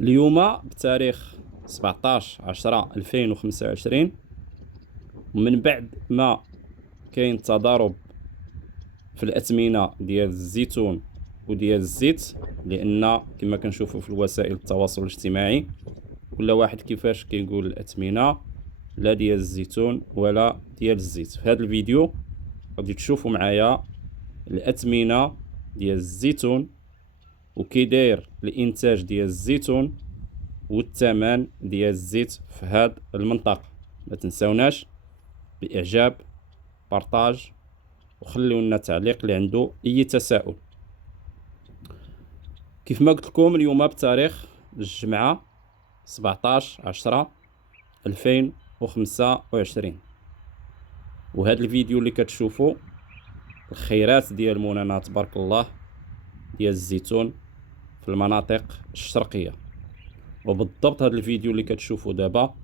اليوم بتاريخ 17/10/2025، ومن بعد ما كاين تضارب في الأثمنة ديال الزيتون وديال الزيت، لأن كما كنشوفوا في وسائل التواصل الاجتماعي كل واحد كيفاش كيقول الأثمنة، لا ديال الزيتون ولا ديال الزيت. في هذا الفيديو غادي تشوفوا معايا الأثمنة ديال الزيتون وكي داير الإنتاج ديال الزيتون والثمن ديال الزيت في هاد المنطقة. ما تنساوناش بإعجاب، بارطاج، وخليو لنا تعليق اللي عنده أي تساؤل. كيف ما قلت لكم اليوم بتاريخ الجمعة 17/10/2025، وهذا الفيديو اللي كتشوفوا الخيرات ديال مولانا تبارك الله ديال الزيتون في المناطق الشرقية، وبالضبط هذا الفيديو اللي كتشوفوا دابا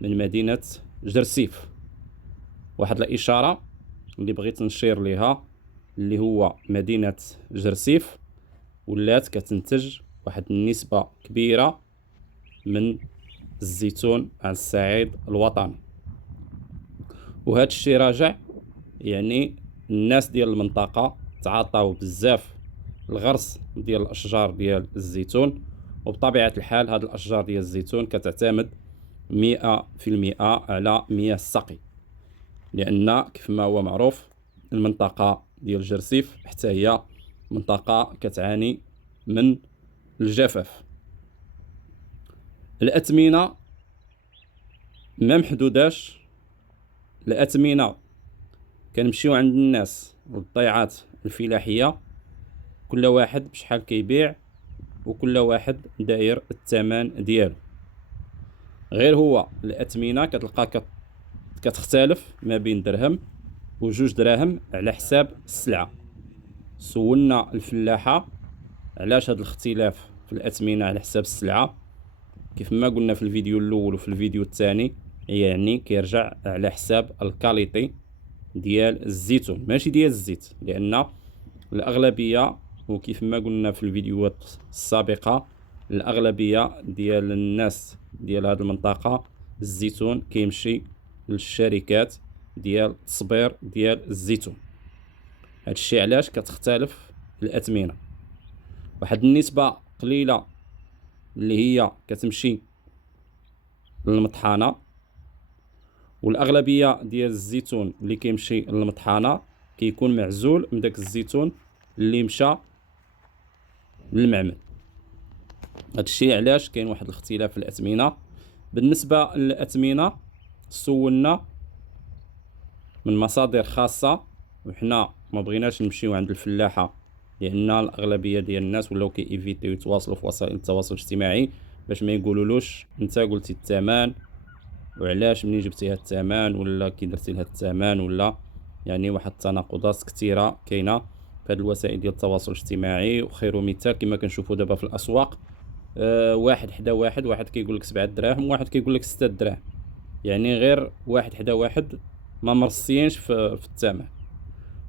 من مدينة جرسيف. واحد الإشارة اللي بغيت نشير ليها اللي هو مدينة جرسيف ولات كتنتج واحد النسبة كبيرة من الزيتون على الصعيد الوطني، وهذا الشيء راجع يعني الناس ديال المنطقة تعاطاو بزاف الغرس ديال الأشجار ديال الزيتون، وبطبيعة الحال هاد الأشجار ديال الزيتون كتعتمد 100% على مياه السقي، لأن كيف ما هو معروف المنطقة ديال جرسيف حتى هي منطقة كتعاني من الجفاف. الأثمنة ما محدوداش، الأثمنة كنمشيو عند الناس والضيعات الفلاحية، كل واحد بشحال كيبيع وكل واحد داير الثمن ديالو. غير هو الأثمنة كتلقى كتختلف ما بين درهم وجوج دراهم على حساب السلعة. سولنا الفلاحة علاش هذا الاختلاف في الأثمنة على حساب السلعة. كيف ما قلنا في الفيديو الأول وفي الفيديو الثاني، يعني كيرجع على حساب الكاليتي ديال الزيتون ماشي ديال الزيت، لأن الأغلبية وكيف ما قلنا في الفيديوهات السابقة الأغلبية ديال الناس ديال هذه المنطقة الزيتون كيمشي للشركات ديال التصبير ديال الزيتون. هادشي علاش كتختلف الأثمنة. واحد النسبة قليلة اللي هي كتمشي للمطحنة، والأغلبية ديال الزيتون اللي كيمشي للمطحنة كيكون معزول من داك الزيتون اللي مشى للمعمل. هادشي علاش كاين واحد الاختلاف في الأثمنة. بالنسبة للأثمنة سولنا من مصادر خاصة، وحنا ما بغيناش نمشيو عند الفلاحة لأن الأغلبية ديال الناس ولاو كيفيتيو يتواصلوا في وسائل التواصل الاجتماعي باش ما يقولولوش انت قلتي الثمن وعلاش منين جبتي هاد الثمن ولا كي درتي لهاد الثمن، ولا يعني واحد التناقضات كثيرة كاينة في هاد الوسائل ديال التواصل الاجتماعي. وخير مثال كما كنشوفوا دابا في الأسواق، واحد حدا واحد، واحد كيقول لك 7 دراهم واحد كيقول لك 6 دراهم، يعني غير واحد حدا واحد ما مرصينش في الثمن،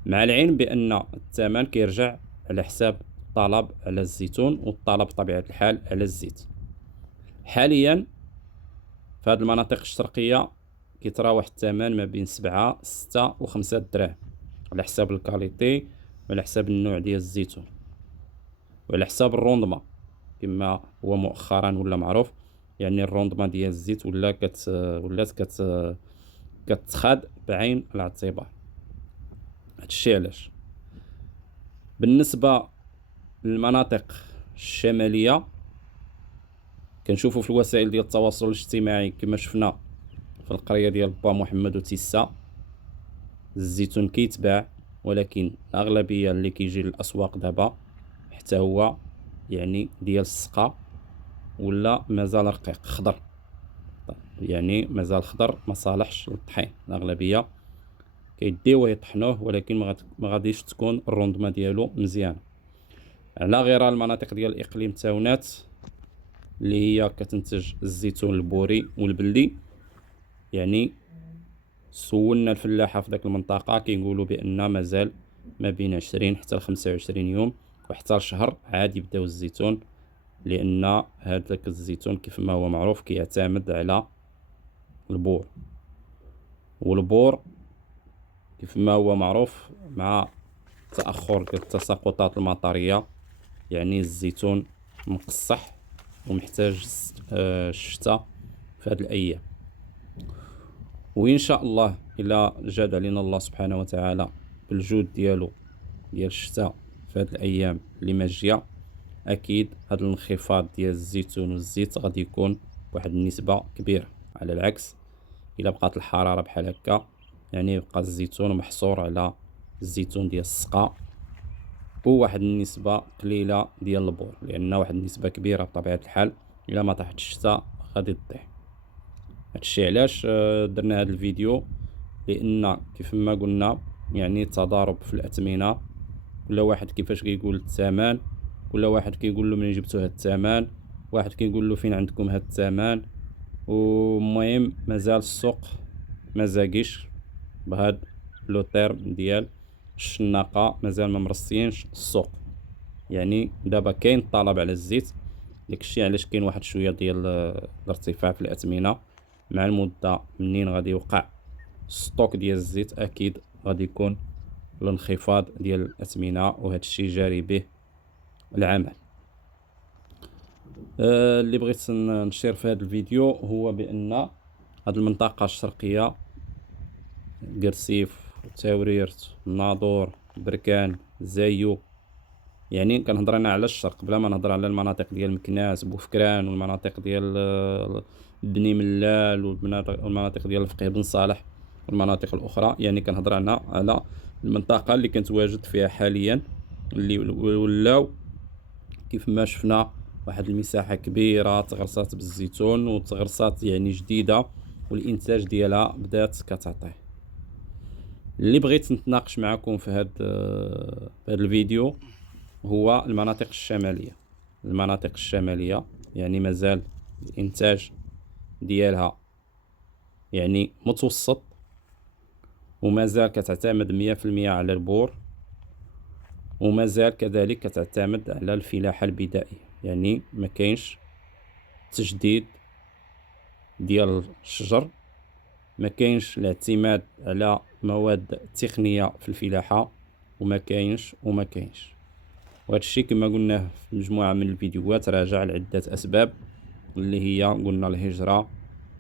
مع العلم بأن الثمن كيرجع على حساب الطلب على الزيتون والطلب بطبيعة الحال على الزيت. حاليا في هذه المناطق الشرقية كيتراوح الثمن ما بين 7 6 و5 دراهم على حساب الكاليتي وعلى حساب النوع ديال الزيتون وعلى حساب الروندما كما هو مؤخرا ولا معروف. يعني الروندما ديال الزيت ولات كتخاد بعين الاعتبار. هادشي علاش بالنسبة للمناطق الشمالية كنشوفوا في الوسائل ديال التواصل الاجتماعي كما شفنا في القرية ديال با محمد وتيسا الزيتون كيتباع، ولكن الأغلبية اللي كيجي للأسواق دابا حتى هو يعني ديال السقا ولا مازال رقيق خضر، يعني مازال خضر ما صالحش للطحين. الأغلبية كيديوه يطحنوه ولكن ما غاديش تكون الروندما ديالو مزيانه. على غير المناطق ديال الاقليم تاونات اللي هي كتنتج الزيتون البوري والبلي، يعني سولنا الفلاحه في داك المنطقه كيقولوا بان مازال ما بين 20 حتى ل 25 يوم وحتى لشهر عاد يبداو الزيتون لان هذاك الزيتون كيف ما هو معروف كيعتمد على البور، والبور كيف ما هو معروف مع تأخر ديال التساقطات المطرية، يعني الزيتون مقصح ومحتاج الشتاء في هذه الأيام. وإن شاء الله إلا جاد علينا الله سبحانه وتعالى بالجود ديالو ديال الشتاء في هذه الأيام اللي ما جايه، أكيد هذا الانخفاض ديال الزيتون والزيت غادي يكون بواحد النسبة كبيرة، على العكس إلا بقات الحرارة بحال هكا يعني يبقى الزيتون محصور على الزيتون ديال السقا وواحد النسبة قليلة ديال البور، لأن واحد النسبة كبيرة بطبيعة الحال إلا ما طاحت الشتاء غادي تطيح. هادشي علاش درنا هاد الفيديو، لأن كيف ما قلنا يعني التضارب في الأثمنة، كل واحد كيفاش كيقول الثمن، كل واحد كيقول له منين جبتو هاد الثمن، واحد كيقول له فين عندكم هاد الثمن. ومهم مازال السوق ما زاقيش بهاد لو تيرم ديال الشناقه، مازال ما مرسيينش السوق. يعني دابا كاين الطلب على الزيت، داكشي علاش كاين واحد شويه ديال الارتفاع في الاثمنه. مع المده منين غادي يوقع ستوك ديال الزيت اكيد غادي يكون الانخفاض ديال الاثمنه، وهذا الشيء جاري به العمل. اللي بغيت نشير في هذا الفيديو هو بان هذه المنطقه الشرقيه قرسيف، تاوريرت، الناظور، بركان، زايو، يعني كنهضر انا على الشرق بلا ما نهضر على المناطق ديال مكناس، بوفكران، والمناطق ديال بني ملال، والمناطق ديال الفقيه بن صالح والمناطق الاخرى. يعني كنهضر انا على المنطقه اللي كنتواجد فيها حاليا، اللي ولاو كيف ما شفنا واحد المساحه كبيره تغرسات بالزيتون، وتغرسات يعني جديده والانتاج ديالها بدات كتعطيه. اللي بغيت نتناقش معكم في هذا الفيديو هو المناطق الشماليه. المناطق الشماليه يعني مازال الانتاج ديالها يعني متوسط، ومازال كتعتمد 100% على البور، ومازال كذلك كتعتمد على الفلاحه البدائيه. يعني ما كاينش تجديد ديال الشجر، ما كاينش الاعتماد على مواد تقنيه في الفلاحه، وما كاينش وهذا الشيء كما قلنا في مجموعه من الفيديوهات راجع لعده اسباب، اللي هي قلنا الهجره،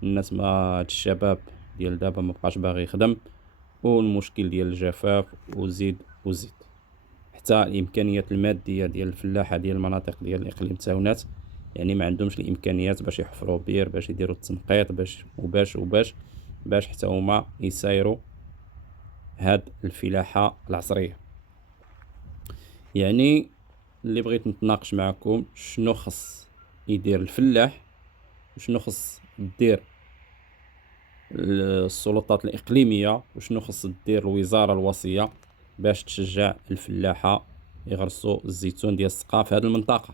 الناس ما هاد الشباب ديال دابا ما بقاش باغي يخدم، والمشكل ديال الجفاف، وزيد حتى الامكانيات الماديه ديال الفلاحه ديال المناطق ديال الاقليم تاونات، يعني ما عندهمش الامكانيات باش يحفروا بير، باش يديروا التنقيط، باش حتى هما يسايروا هاد الفلاحه العصريه. يعني اللي بغيت نتناقش معكم شنو خص يدير الفلاح، وشنو خص دير السلطات الاقليميه، وشنو خص دير الوزاره الوصيه باش تشجع الفلاحه يغرسوا الزيتون ديال السقا في هذه المنطقه.